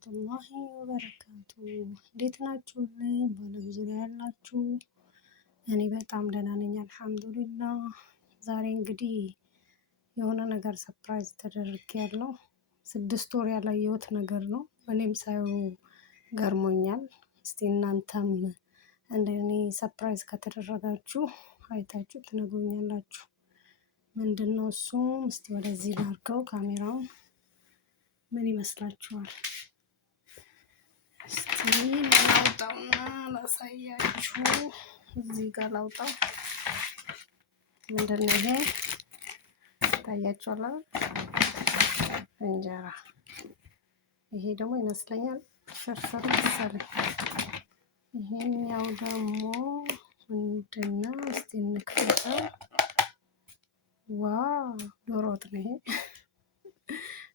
ወራህመቱላሂ ወበረካቱ። እንዴት ናችሁ? በዓለም ዙሪያ ያላችሁ እኔ በጣም ደህና ነኝ አልሐምዱሊላህ። ዛሬ እንግዲህ የሆነ ነገር ሰርፕራይዝ ተደርጌያለሁ። 6 ወር ያላየሁት ነገር ነው። እኔም ሳየው ገርሞኛል። እስቲ እናንተም እንደኔ ሰርፕራይዝ ከተደረጋችሁ አይታችሁ ትነግሩኛላችሁ። ምንድነው እሱ? እስቲ ወደዚህ ላድርገው ካሜራውን። ምን ይመስላችኋል? እስቲ ላውጣውና ላሳያችሁ። እዚህ ጋር ላውጣው። ምንድነው ይሄ? ታያችኋል? እንጀራ። ይሄ ደግሞ ይመስለኛል ፍርፍር መሰለኝ። ይሄኛው ደግሞ ምንድነው? እስቲ እንክፈተው። ዋው ዶሮ ወጥ ነው ይሄ።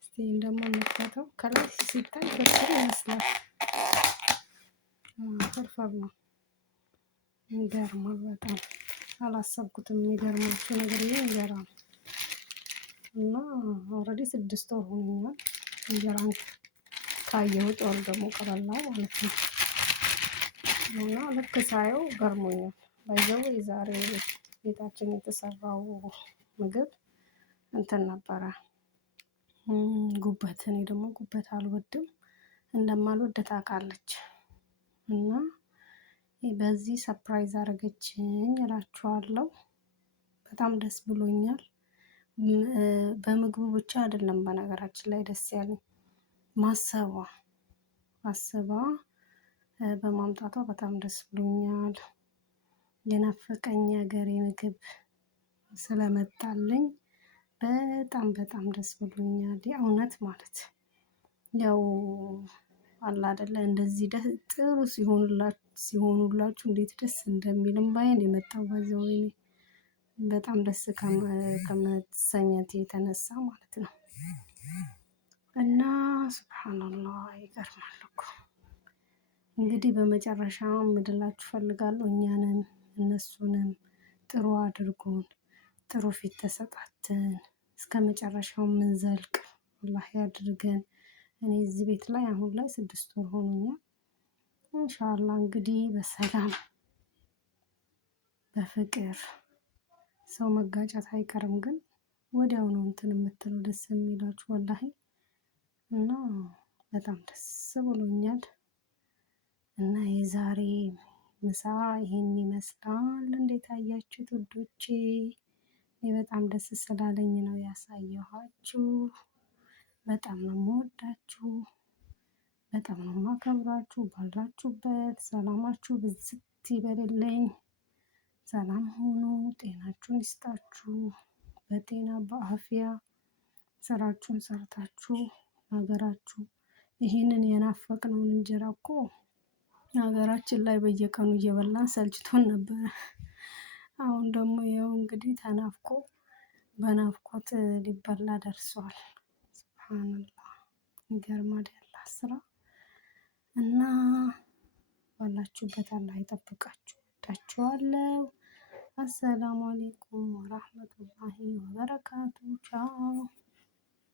እስቲ እንደምንከተው ከላይ ሲታይ ፍርፍር ይመስላል። ፍርፍር ነው። ይገርማል በጣም አላሰብኩትም። የሚገርማችሁ ነገር ይሄ እንጀራ ነው እና ኦልሬዲ 6 ወር ሆኖኛል እንጀራን ካየሁት ወር ደግሞ ከበላሁ ማለት ነው። እና ልክ ሳየው ገርሞኛል። ባይዘው የዛሬ ቤታችን የተሰራው ምግብ እንትን ነበረ ጉበት። እኔ ደግሞ ጉበት አልወድም፣ እንደማልወድ ታውቃለች። እና በዚህ ሰርፕራይዝ አደረገችኝ እላችኋለሁ። በጣም ደስ ብሎኛል። በምግቡ ብቻ አይደለም በነገራችን ላይ ደስ ያለኝ ማሰቧ አስባ በማምጣቷ በጣም ደስ ብሎኛል። የናፈቀኝ ሀገሬ ምግብ ስለመጣልኝ በጣም በጣም ደስ ብሎኛል። የእውነት ማለት ያው አለ አይደለ እንደዚህ ጥሩ ሲሆኑላችሁ እንዴት ደስ እንደሚልም ባይን የመጣው በዛው በጣም ደስ ከመሰኘት የተነሳ ማለት ነው። እና ሱብሃንአላህ ይገርማል እኮ። እንግዲህ በመጨረሻው ምድላችሁ ፈልጋለሁ እኛንም እነሱንም ጥሩ አድርጎን ጥሩ ፊት ተሰጣትን እስከመጨረሻው ምንዘልቅ አላህ ያድርገን። እኔ እዚህ ቤት ላይ አሁን ላይ 6 ወር ሆኖኛል። ኢንሻአላህ እንግዲህ በሰላም በፍቅር ሰው መጋጨት አይቀርም፣ ግን ወዲያው ነው እንትን የምትለው ደስ የሚላችሁ ወላሂ። እና በጣም ደስ ብሎኛል። እና የዛሬ ምሳ ይሄን ይመስላል። እንዴት አያችሁት ውዶቼ? እኔ በጣም ደስ ስላለኝ ነው ያሳየኋችሁ። በጣም ነው የምወዳችሁ፣ በጣም ነው የማከብራችሁ። ባላችሁበት ሰላማችሁ ብዝት ይበልልኝ። ሰላም ሁኑ፣ ጤናችሁን ይስጣችሁ። በጤና በአፍያ ስራችሁን ሰርታችሁ ሀገራችሁ ይህንን የናፈቅነውን እንጀራ እኮ ሀገራችን ላይ በየቀኑ እየበላን ሰልችቶን ነበረ። አሁን ደግሞ ይኸው እንግዲህ ተናፍቆ በናፍቆት ሊበላ ደርሷል። ሱብሃንአላህ ይገርማል ያላህ ስራ። እና ባላችሁበት አላህ ይጠብቃችሁ። እወዳችኋለሁ። አሰላሙ አለይኩም ወራህመቱላሂ ወበረካቱ። ቻው